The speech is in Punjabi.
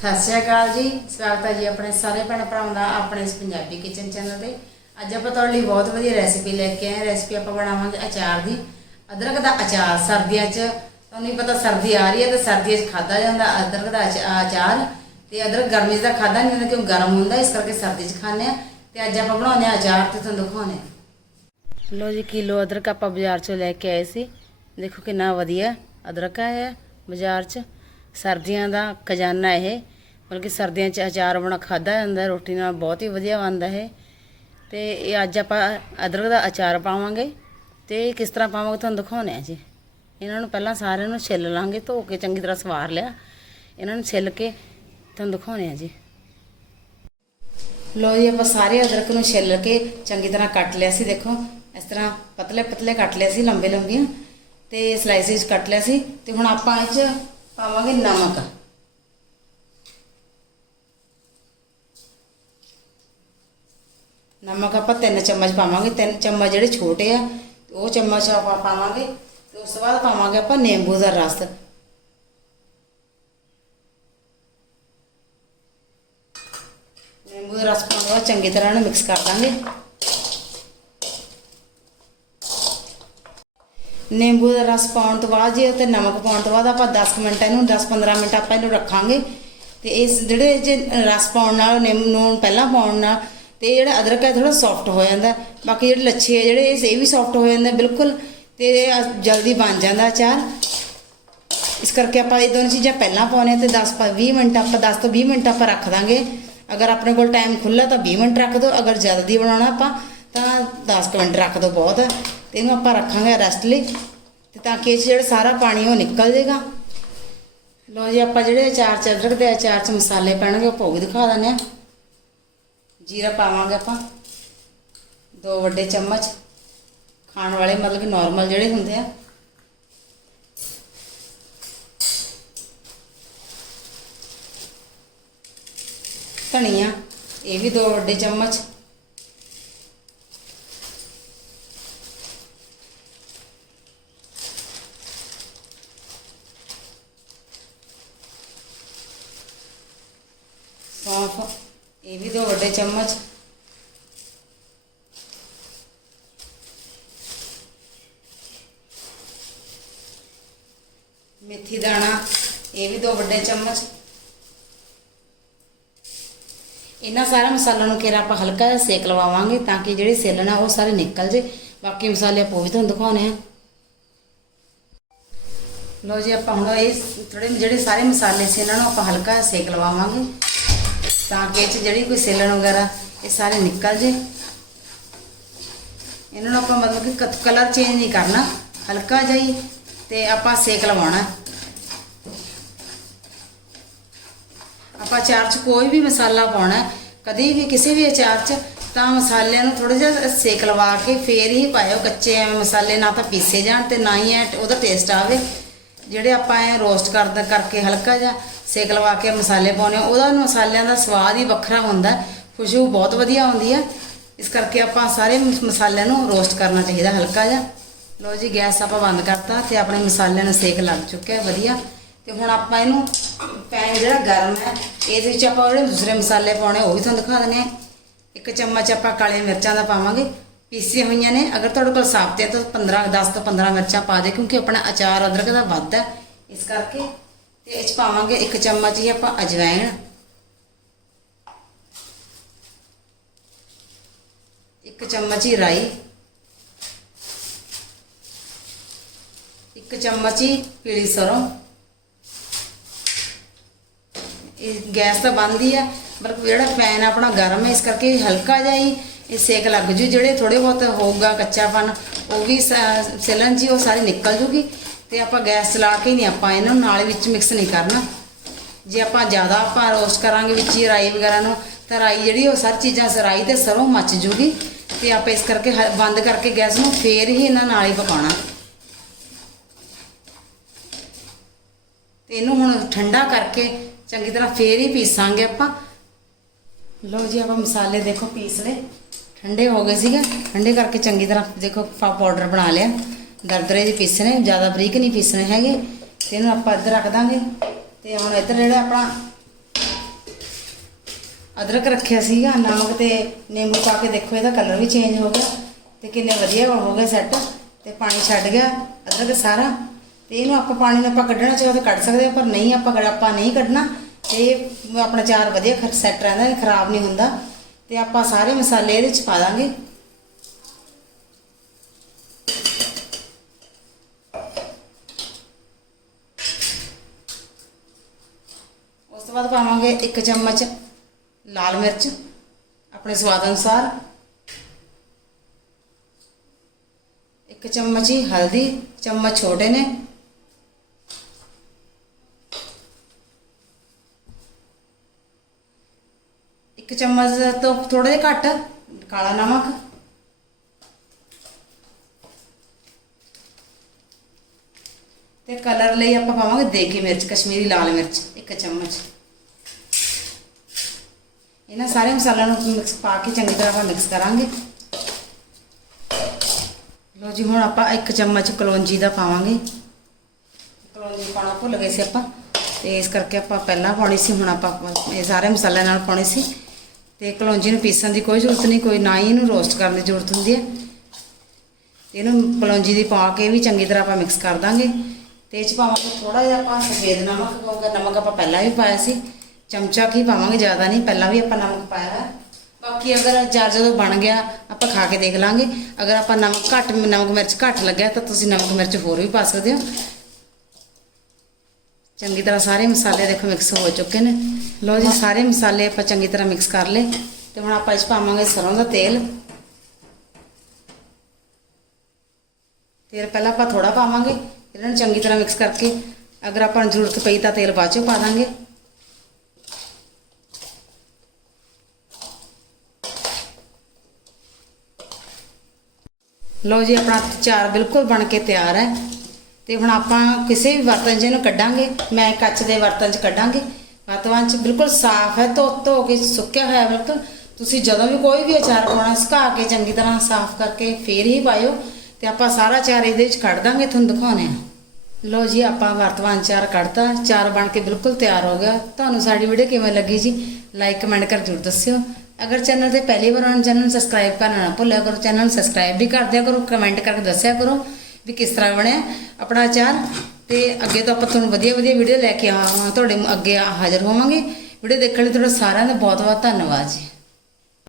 ਸਤਿ ਸ਼੍ਰੀ ਅਕਾਲ ਜੀ। ਸਵਾਗਤ ਹੈ ਜੀ ਆਪਣੇ ਸਾਰੇ ਭੈਣ ਭਰਾਵਾਂ ਦਾ ਆਪਣੇ ਇਸ ਪੰਜਾਬੀ ਕਿਚਨ ਚੈਨਲ ਤੇ। ਅੱਜ ਆਪਾਂ ਤੁਹਾਡੇ ਲਈ ਬਹੁਤ ਵਧੀਆ ਰੈਸਿਪੀ ਲੈ ਕੇ ਆਏ ਰੈਸਿਪੀ ਆਪਾਂ ਬਣਾਵਾਂਗੇ ਅਚਾਰ ਦੀ। ਅਦਰਕ ਦਾ ਅਚਾਰ ਸਰਦੀਆਂ 'ਚ, ਤੁਹਾਨੂੰ ਹੀ ਪਤਾ ਸਰਦੀ ਆ ਰਹੀ ਹੈ ਤੇ ਸਰਦੀਆਂ 'ਚ ਖਾਦਾ ਜਾਂਦਾ ਅਦਰਕ ਦਾ ਅਚ- ਅਚਾਰ ਤੇ ਅਦਰਕ ਗਰਮੀ 'ਚ ਤਾਂ ਖਾਦਾ ਨਹੀਂ ਜਾਂਦਾ, ਕਿਉਂ ਗਰਮ ਹੁੰਦਾ, ਇਸ ਕਰਕੇ ਸਰਦੀ 'ਚ ਖਾਂਦੇ ਆ ਤੇ ਅੱਜ ਆਪਾਂ ਬਣਾਉਂਦੇ ਆ ਅਚਾਰ ਤੇ ਤੁਹਾਨੂੰ ਦਿਖਾਉਂਦੇ ਆ ਲੋ ਜੀ, ਕਿਲੋ ਅਦਰਕ ਆਪਾਂ ਬਾਜ਼ਾਰ 'ਚੋਂ ਲੈ ਕੇ ਆਏ ਸੀ। ਦੇਖੋ ਕਿੰਨਾ ਵਧੀਆ ਅਦਰਕ ਆਇਆ ਬਾਜ਼ਾਰ 'ਚ। ਸਰਦੀਆਂ ਦਾ ਖਜ਼ਾਨਾ ਇਹ, ਬਲਕਿ ਸਰਦੀਆਂ 'ਚ ਅਚਾਰ ਬਣਾ ਖਾਦਾ ਜਾਂਦਾ, ਰੋਟੀ ਨਾਲ ਬਹੁਤ ਹੀ ਵਧੀਆ ਬਣਦਾ ਇਹ। ਤੇ ਇਹ ਅੱਜ ਆਪਾਂ ਅਦਰਕ ਦਾ ਅਚਾਰ ਪਾਵਾਂਗੇ। ਤੇ ਕਿਸ ਤਰ੍ਹਾਂ ਪਾਵਾਂਗੇ ਤੁਹਾਨੂੰ ਦਿਖਾਉਂਦੇ ਆ ਜੀ। ਇਹਨਾਂ ਨੂੰ ਪਹਿਲਾਂ ਸਾਰਿਆਂ ਨੂੰ ਛਿੱਲ ਲਾਂਗੇ, ਧੋ ਕੇ ਚੰਗੀ ਤਰ੍ਹਾਂ ਸਵਾਰ ਲਿਆ। ਇਹਨਾਂ ਨੂੰ ਛਿੱਲ ਕੇ ਤੁਹਾਨੂੰ ਦਿਖਾਉਂਦੇ ਆ ਜੀ। ਲੋ ਜੀ, ਆਪਾਂ ਸਾਰੇ ਅਦਰਕ ਨੂੰ ਛਿੱਲ ਕੇ ਚੰਗੀ ਤਰ੍ਹਾਂ ਕੱਟ ਲਿਆ ਸੀ। ਦੇਖੋ, ਇਸ ਤਰ੍ਹਾਂ ਪਤਲੇ ਪਤਲੇ ਕੱਟ ਲਿਆ ਸੀ ਲੰਬੇ ਲੰਬੀਆਂ ਤੇ ਸਲਾਈਸਿਸ ਕੱਟ ਲਿਆ ਸੀ। ਤੇ ਹੁਣ ਆਪਾਂ ਇਹ ਚ ਪਾਵਾਂਗੇ ਨਮਕ। ਨਮਕ ਆਪਾਂ ਤਿੰਨ ਚਮਚ ਪਾਵਾਂਗੇ, ਤਿੰਨ ਚਮਚ ਜਿਹੜੇ ਛੋਟੇ ਆ, ਉਹ ਚਮਚ ਆਪਾਂ ਪਾਵਾਂਗੇ ਤੇ ਉਸ ਤੋਂ ਬਾਅਦ ਪਾਵਾਂਗੇ ਆਪਾਂ ਨਿੰਬੂ ਦਾ ਰਸ। ਨਿੰਬੂ ਦਾ ਰਸ ਪਾਉਣ ਤੋਂ ਬਾਅਦ ਚੰਗੀ ਤਰ੍ਹਾਂ ਇਹਨੂੰ ਮਿਕਸ ਕਰ ਦਾਂਗੇ। ਨਿੰਬੂ ਦਾ ਰਸ ਪਾਉਣ ਤੋਂ ਬਾਅਦ ਜੇ ਤੇ ਨਮਕ ਪਾਉਣ ਤੋਂ ਬਾਅਦ ਆਪਾਂ 10 ਮਿੰਟ ਇਹਨੂੰ 10-15 ਮਿੰਟ ਆਪਾਂ ਇਹਨੂੰ ਰੱਖਾਂਗੇ। ਤੇ ਇਸ ਜਿਹੜੇ ਜੇ ਰਸ ਪਾਉਣ ਨਾਲ ਨਿੰਬੂ ਨੂੰ ਪਹਿਲਾਂ ਪਾਉਣ ਨਾਲ ਤੇ ਜਿਹੜਾ ਅਦਰਕ ਹੈ ਥੋੜਾ ਸੌਫਟ ਹੋ ਜਾਂਦਾ। ਬਾਕੀ ਜਿਹੜੇ ਲੱਛੇ ਆ ਜਿਹੜੇ ਇਹ ਵੀ ਸੌਫਟ ਹੋ ਜਾਂਦੇ ਬਿਲਕੁਲ ਤੇ ਜਲਦੀ ਬਣ ਜਾਂਦਾ ਅਚਾਰ। ਇਸ ਕਰਕੇ ਆਪਾਂ ਇਹ ਦੋਨੋਂ ਚੀਜ਼ਾਂ ਪਹਿਲਾਂ ਪਾਉਣੇ ਆ ਤੇ 10 ਪਾ 20 ਮਿੰਟ ਆਪਾਂ 10 ਤੋਂ 20 ਮਿੰਟ ਆਪਾਂ ਰੱਖ ਦਾਂਗੇ। ਅਗਰ ਆਪਣੇ ਕੋਲ ਟਾਈਮ ਖੁੱਲਾ ਤਾਂ 20 ਮਿੰਟ ਰੱਖ ਦਿਓ। ਅਗਰ ਜਲਦੀ ਬਣਾਉਣਾ ਆਪਾਂ ਤਾਂ 10 ਕੁ ਮਿੰਟ ਰੱਖ ਦਿਓ ਬਹੁਤ। ਤੇ ਇਹਨੂੰ ਆਪਾਂ ਰੱਖਾਂਗੇ ਰੈਸਟ ਲਈ ਤੇ ਤਾਂ ਕਿ ਇਹ 'ਚ ਜਿਹੜਾ ਸਾਰਾ ਪਾਣੀ ਉਹ ਨਿਕਲ ਜਾਏਗਾ ਲੋ ਜੀ, ਆਪਾਂ ਜਿਹੜੇ ਅਚਾਰ ਚ ਅਦਰਕ ਦੇ ਅਚਾਰ ਚ ਮਸਾਲੇ ਪੈਣਗੇ, ਉਹ ਭੋਗ ਦਿਖਾ ਦਿੰਦੇ ਆ ਜੀਰਾ ਪਾਵਾਂਗੇ ਆਪਾਂ, ਦੋ ਵੱਡੇ ਚਮਚ। ਖਾਣ ਵਾਲੇ ਮਤਲਬ ਕਿ ਨਾਰਮਲ ਜਿਹੜੇ ਹੁੰਦੇ ਆ। ਧਨੀਆ, ਇਹ ਵੀ ਦੋ ਵੱਡੇ ਚਮਚ। ਸੌਂਫ ਇਹ ਵੀ ਦੋ ਵੱਡੇ ਚਮਚ। ਮੇਥੀ ਦਾਣਾ, ਇਹ ਵੀ ਦੋ ਵੱਡੇ ਚਮਚ। ਇਹਨਾਂ ਸਾਰਾ ਮਸਾਲਾ ਨੂੰ ਕਿਹੜਾ ਆਪਾਂ ਹਲਕਾ ਜਿਹਾ ਸੇਕ ਲਵਾਵਾਂਗੇ ਤਾਂ ਕਿ ਜਿਹੜੇ ਸੇਲਣ ਆ ਉਹ ਸਾਰੇ ਨਿਕਲ ਜੇ। ਬਾਕੀ ਮਸਾਲੇ ਆਪਾਂ ਉਹ ਵੀ ਤੁਹਾਨੂੰ ਦਿਖਾਉਣੇ ਆ। ਲੋ ਜੀ, ਆਪਾਂ ਹੁਣ ਇਹ ਥੋੜੇ ਜਿਹੜੇ ਸਾਰੇ ਮਸਾਲੇ ਸੀ, ਇਹਨਾਂ ਨੂੰ ਆਪਾਂ ਹਲਕਾ ਸੇਕ ਲਵਾਵਾਂਗੇ। ਤਾਂ ਕਿ ਇਹ 'ਚ ਜਿਹੜੀ ਕੋਈ ਸੇਲਣ ਵਗੈਰਾ ਇਹ ਸਾਰੇ ਨਿਕਲ ਜੇ। ਇਹਨਾਂ ਨੂੰ ਆਪਾਂ ਮਤਲਬ ਕਿ ਕਲਰ ਚੇਂਜ ਨਹੀਂ ਕਰਨਾ। ਹਲਕਾ ਜਿਹਾ ਹੀ ਤੇ ਆਪਾਂ ਸੇਕ ਲਵਾਉਣਾ। ਆਪਾਂ ਅਚਾਰ 'ਚ ਕੋਈ ਵੀ ਮਸਾਲਾ ਪਾਉਣਾ ਹੈ, ਕਦੀ ਵੀ ਕਿਸੇ ਵੀ ਅਚਾਰ 'ਚ ਤਾਂ ਮਸਾਲਿਆਂ ਨੂੰ ਥੋੜਾ ਜਿਹਾ ਸੇਕ ਲਵਾ ਕੇ ਫੇਰ ਹੀ ਪਾਇਓ ਕੱਚੇ ਐਵੇਂ ਮਸਾਲੇ ਨਾ ਤਾਂ ਪੀਸੇ ਜਾਣ ਤੇ ਨਾ ਹੀ ਐ ਉਹਦਾ ਟੇਸਟ ਆਵੇ। ਜਿਹੜੇ ਆਪਾਂ ਐ ਰੋਸਟ ਕਰਦਾ ਕਰਕੇ ਹਲਕਾ ਜਿਹਾ ਸੇਕ ਲਵਾ ਕੇ ਮਸਾਲੇ ਪਾਉਣੇ ਆ, ਉਹਦਾ ਮਸਾਲਿਆਂ ਦਾ ਸਵਾਦ ਹੀ ਵੱਖਰਾ ਹੁੰਦਾ ਖੁਸ਼ਬੂ ਬਹੁਤ ਵਧੀਆ ਆਉਂਦੀ ਹੈ। ਇਸ ਕਰਕੇ ਆਪਾਂ ਸਾਰੇ ਮਸਾਲਿਆਂ ਨੂੰ ਰੋਸਟ ਕਰਨਾ ਚਾਹੀਦਾ ਹਲਕਾ ਜਿਹਾ। ਲੋ ਜੀ ਗੈਸ ਆਪਾਂ ਬੰਦ ਕਰਤਾ ਤੇ ਆਪਣੇ ਮਸਾਲਿਆਂ ਨੂੰ ਸੇਕ ਲੱਗ ਚੁੱਕਿਆ ਵਧੀਆ। ਤੇ ਹੁਣ ਆਪਾਂ ਇਹਨੂੰ ਪੈਨ ਜਿਹੜਾ ਗਰਮ ਹੈ ਇਹਦੇ ਵਿੱਚ ਆਪਾਂ ਜਿਹੜੇ ਦੂਸਰੇ ਮਸਾਲੇ ਪਾਉਣੇ ਉਹ ਵੀ ਤੁਹਾਨੂੰ ਦਿਖਾ ਦਿੰਦੇ ਆ ਇੱਕ ਚਮਚ ਆਪਾਂ ਕਾਲੇ ਮਿਰਚਾਂ ਦਾ ਪਾਵਾਂਗੇ। ਪੀਸੀਆਂ ਹੋਈਆਂ ਨੇ। ਅਗਰ ਤੁਹਾਡੇ ਕੋਲ ਸਾਬਤੇ 'ਤੇ ਤਾਂ 15 10 ਤੋਂ 15 ਮਿਰਚਾਂ ਪਾ ਦੇ ਕਿਉਂਕਿ ਆਪਣਾ ਅਚਾਰ ਅਦਰਕ ਦਾ ਵੱਧ ਹੈ। ਇਸ ਕਰਕੇ ਤੇ ਇਹ ਚ ਪਾਵਾਂਗੇ ਇੱਕ ਚਮਚ ਹੀ ਆਪਾਂ ਅਜਵਾਇਣ ਇੱਕ ਚਮਚ ਹੀ ਰਾਈ। ਇੱਕ ਚਮਚ ਹੀ ਪੀਲੀ ਸਰੋਂ। ਇਹ ਗੈਸ ਤਾਂ ਬੰਦ ਹੀ ਹੈ ਪਰ ਜਿਹੜਾ ਪੈਨ ਆਪਣਾ ਗਰਮ ਹੈ, ਇਸ ਕਰਕੇ ਹਲਕਾ ਜਿਹਾ ਹੀ, ਇਹ ਸੇਕ ਲੱਗ ਜੂ, ਜਿਹੜੇ ਥੋੜੇ ਬਹੁਤ ਹੋਊਗਾ ਕੱਚਾਪਨ, ਉਹ ਵੀ ਸਿਲਨ ਜੀ, ਉਹ ਸਾਰੀ ਨਿਕਲ ਜੂਗੀ। ਤੇ ਆਪਾਂ ਗੈਸ ਚਲਾ ਕੇ ਨਹੀਂ ਆਪਾਂ ਇਹਨਾਂ ਨੂੰ ਨਾਲ ਵਿੱਚ ਮਿਕਸ ਨਹੀਂ ਕਰਨਾ। ਜੇ ਆਪਾਂ ਜ਼ਿਆਦਾ ਆਪਾਂ ਰੋਸਟ ਕਰਾਂਗੇ ਵਿੱਚ ਹੀ ਰਾਈ ਵਗੈਰਾ ਨੂੰ, ਤਾਂ ਰਾਈ ਜਿਹੜੀ ਉਹ ਸਾਰੀ ਚੀਜ਼ਾਂ ਸਰਾਈ ਤੇ ਸਰੋਂ ਮੱਚ ਜੂਗੀ। ਤੇ ਆਪਾਂ ਇਸ ਕਰਕੇ ਹ- ਬੰਦ ਕਰਕੇ ਗੈਸ ਨੂੰ ਫੇਰ ਹੀ ਇਹਨਾਂ ਨਾਲ ਹੀ ਪਕਾਉਣਾ। ਤੇ ਇਹਨੂੰ ਹੁਣ ਠੰਡਾ ਕਰਕੇ ਚੰਗੀ ਤਰ੍ਹਾਂ ਫੇਰ ਹੀ ਪੀਸਾਂਗੇ ਆਪਾਂ। ਲਓ ਜੀ, ਆਪਾਂ ਮਸਾਲੇ ਦੇਖੋ ਪੀਸ ਲਏ। ਠੰਡੇ ਹੋ ਗਏ ਸੀਗੇ। ਠੰਡੇ ਕਰਕੇ ਚੰਗੀ ਤਰ੍ਹਾਂ ਦੇਖੋ ਪਾਊਡਰ ਬਣਾ ਲਿਆ। ਦਰਦਰੇ ਜਿਹੇ ਪੀਸਣੇ ਜ਼ਿਆਦਾ ਬਰੀਕ ਨਹੀਂ ਪੀਸਣੇ ਹੈਗੇ। ਤੇ ਇਹਨੂੰ ਆਪਾਂ ਇੱਧਰ ਰੱਖ ਦਾਂਗੇ। ਤੇ ਹੁਣ ਇੱਧਰ ਜਿਹੜਾ ਆਪਣਾ ਅਦਰਕ ਰੱਖਿਆ ਸੀਗਾ, ਨਮਕ ਤੇ ਨਿੰਬੂ ਪਾ ਕੇ ਦੇਖੋ, ਇਹਦਾ ਕਲਰ ਵੀ ਚੇਂਜ ਹੋ ਗਿਆ। ਤੇ ਕਿੰਨੇ ਵਧੀਆ ਹੋ ਗਿਆ ਸੈੱਟ ਤੇ ਪਾਣੀ ਛੱਡ ਗਿਆ, ਅਦਰਕ ਸਾਰਾ। ਤੇ ਇਹਨੂੰ ਆਪਾਂ ਪਾਣੀ ਨੂੰ ਆਪਾਂ ਕੱਢਣਾ ਚਾਹੋ ਤਾਂ ਕੱਢ ਸਕਦੇ ਹਾਂ, ਪਰ ਨਹੀਂ, ਆਪਾਂ ਕੱਢ ਆਪਾਂ ਨਹੀਂ ਕੱਢਣਾ, ਤੇ ਇਹ ਆਪਣਾ ਚਾਰ ਵਧੀਆ ਸੈੱਟ ਰਹਿੰਦਾ ਖਰਾਬ ਨਹੀਂ ਹੁੰਦਾ। ਤੇ ਆਪਾਂ ਸਾਰੇ ਮਸਾਲੇ ਇਹਦੇ ਚ ਪਾ ਦਾਂਗੇ। ਬਾਅਦ ਪਾਵਾਂਗੇ ਇੱਕ ਚਮਚ ਲਾਲ ਮਿਰਚ ਆਪਣੇ ਸਵਾਦ ਅਨੁਸਾਰ। ਇੱਕ ਚਮਚ ਹੀ ਹਲਦੀ, ਚਮਚ ਛੋਟੇ ਨੇ। ਇੱਕ ਚਮਚ ਤੋਂ ਥੋੜਾ ਜਿਹਾ ਘੱਟ ਕਾਲਾ ਨਮਕ। ਤੇ ਕਲਰ ਲਈ ਆਪਾਂ ਪਾਵਾਂਗੇ ਦੇਗੀ ਮਿਰਚ, ਕਸ਼ਮੀਰੀ ਲਾਲ ਮਿਰਚ, ਇੱਕ ਚਮਚ। ਇਹਨਾਂ ਸਾਰੇ ਮਸਾਲਿਆਂ ਨੂੰ ਮਿਕਸ ਪਾ ਕੇ ਚੰਗੀ ਤਰ੍ਹਾਂ ਆਪਾਂ ਮਿਕਸ ਕਰਾਂਗੇ। ਲੋ ਜੀ, ਹੁਣ ਆਪਾਂ ਇੱਕ ਚਮਚ ਕਲੌਂਜੀ ਦਾ ਪਾਵਾਂਗੇ। ਕਲੌਂਜੀ ਪਾਣਾ ਭੁੱਲ ਗਏ ਸੀ ਆਪਾਂ। ਤੇ ਇਸ ਕਰਕੇ ਆਪਾਂ ਪਹਿਲਾਂ ਪਾਉਣੀ ਸੀ, ਹੁਣ ਆਪਾਂ ਇਹ ਸਾਰੇ ਮਸਾਲਿਆਂ ਨਾਲ ਪਾਉਣੀ ਸੀ। ਤੇ ਕਲੌਂਜੀ ਨੂੰ ਪੀਸਣ ਦੀ ਕੋਈ ਜ਼ਰੂਰਤ ਨਹੀਂ, ਕੋਈ ਨਾ ਹੀ ਇਹਨੂੰ ਰੋਸਟ ਕਰਨ ਦੀ ਜ਼ਰੂਰਤ ਹੁੰਦੀ ਹੈ। ਇਹਨੂੰ ਕਲੌਂਜੀ ਦੀ ਪਾ ਕੇ ਵੀ ਚੰਗੀ ਤਰ੍ਹਾਂ ਆਪਾਂ ਮਿਕਸ ਕਰ ਦਾਂਗੇ। ਤੇ ਇਹ ਚ ਪਾਵਾਂਗੇ ਥੋੜਾ ਜਿਹਾ ਆਪਾਂ ਸਫੇਦ ਨਮਕ, ਕਿਉਂਕਿ ਨਮਕ ਆਪਾਂ ਪਹਿਲਾਂ ਵੀ ਪਾਇਆ ਸੀ। ਚਮਚਾ ਕੀ ਪਾਵਾਂਗੇ ਜ਼ਿਆਦਾ ਨਹੀਂ, ਪਹਿਲਾਂ ਵੀ ਆਪਾਂ ਨਮਕ ਪਾਇਆ ਹੈ ਬਾਕੀ ਅਗਰ ਚਾਰ ਜਦੋਂ ਬਣ ਗਿਆ, ਆਪਾਂ ਖਾ ਕੇ ਦੇਖ ਲਾਂਗੇ। ਅਗਰ ਆਪਾਂ ਨਮਕ ਘੱਟ, ਨਮਕ ਮਿਰਚ ਘੱਟ ਲੱਗਿਆ, ਤਾਂ ਤੁਸੀਂ ਨਮਕ ਮਿਰਚ ਹੋਰ ਵੀ ਪਾ ਸਕਦੇ ਹੋ। ਚੰਗੀ ਤਰ੍ਹਾਂ ਸਾਰੇ ਮਸਾਲੇ ਦੇਖੋ ਮਿਕਸ ਹੋ ਚੁੱਕੇ ਨੇ। ਲਓ ਜੀ, ਸਾਰੇ ਮਸਾਲੇ ਆਪਾਂ ਚੰਗੀ ਤਰ੍ਹਾਂ ਮਿਕਸ ਕਰ ਲਏ। ਤੇ ਹੁਣ ਆਪਾਂ ਇਸ 'ਚ ਪਾਵਾਂਗੇ ਸਰੋਂ ਦਾ ਤੇਲ। ਤੇਲ ਪਹਿਲਾਂ ਆਪਾਂ ਥੋੜਾ ਪਾਵਾਂਗੇ ਇਹਨਾਂ ਨੂੰ ਚੰਗੀ ਤਰ੍ਹਾਂ ਮਿਕਸ ਕਰਕੇ। ਅਗਰ ਆਪਾਂ ਨੂੰ ਜ਼ਰੂਰਤ ਪਈ ਤਾਂ ਤੇਲ ਬਾਅਦ ਚੋਂ ਪਾ ਦਾਂਗੇ। ਲਓ ਜੀ, ਆਪਣਾ ਚਾਰ ਬਿਲਕੁਲ ਬਣ ਕੇ ਤਿਆਰ ਹੈ। ਤੇ ਹੁਣ ਆਪਾਂ ਕਿਸੇ ਵੀ ਬਰਤਨ 'ਚ ਇਹਨੂੰ ਕੱਢਾਂਗੇ। ਮੈਂ ਕੱਚ ਦੇ ਬਰਤਨ 'ਚ ਕੱਢਾਂਗੇ। ਬਰਤਨ 'ਚ ਬਿਲਕੁਲ ਸਾਫ਼ ਹੈ ਧੋ ਧੋ ਕੇ ਸੁੱਕਿਆ ਹੋਇਆ ਬਿਲਕੁਲ ਤੁਸੀਂ ਜਦੋਂ ਵੀ ਕੋਈ ਵੀ ਅਚਾਰ ਪਾਉਣਾ, ਸੁਕਾ ਕੇ ਚੰਗੀ ਤਰ੍ਹਾਂ ਸਾਫ਼ ਕਰਕੇ ਫੇਰ ਹੀ ਪਾਇਓ। ਤੇ ਆਪਾਂ ਸਾਰਾ ਚਾਰ ਇਹਦੇ ਵਿੱਚ ਕੱਢ ਦਾਂਗੇ, ਤੁਹਾਨੂੰ ਦਿਖਾਉਣੇ ਆ ਲੋ ਜੀ, ਆਪਾਂ ਵਰਤਮਾਨ ਚਾਰ ਕੱਢਤਾ। ਚਾਰ ਬਣ ਕੇ ਬਿਲਕੁਲ ਤਿਆਰ ਹੋ ਗਿਆ। ਤੁਹਾਨੂੰ ਸਾਡੀ ਵੀਡੀਓ ਕਿਵੇਂ ਲੱਗੀ ਜੀ, ਲਾਈਕ, ਕਮੈਂਟ ਕਰ ਜਰੂਰ ਦੱਸਿਓ। ਅਗਰ ਚੈਨਲ ਤੇ ਪਹਿਲੀ ਵਾਰ ਆਉਣ ਚੈਨਲ ਨੂੰ ਸਬਸਕ੍ਰਾਈਬ ਕਰਨਾ ਨਾ ਭੁੱਲਿਆ ਕਰੋ ਚੈਨਲ ਨੂੰ ਸਬਸਕ੍ਰਾਈਬ ਵੀ ਕਰ ਦਿਆ ਕਰੋ ਕਮੈਂਟ ਕਰਕੇ ਦੱਸਿਆ ਕਰੋ ਵੀ ਕਿਸ ਤਰ੍ਹਾਂ ਬਣਿਆ ਆਪਣਾ ਅਚਾਰ ਤੇ ਅੱਗੇ ਤੋਂ ਆਪਾਂ ਤੁਹਾਨੂੰ ਵਧੀਆ ਵਧੀਆ ਵੀਡੀਓ ਲੈ ਕੇ ਆਵਾਂ ਤੁਹਾਡੇ ਅੱਗੇ ਹਾਜ਼ਰ ਹੋਵਾਂਗੇ। ਵੀਡੀਓ ਦੇਖਣ ਲਈ ਤੁਹਾਡਾ ਸਾਰਿਆਂ ਦਾ ਬਹੁਤ ਬਹੁਤ ਧੰਨਵਾਦ ਜੀ।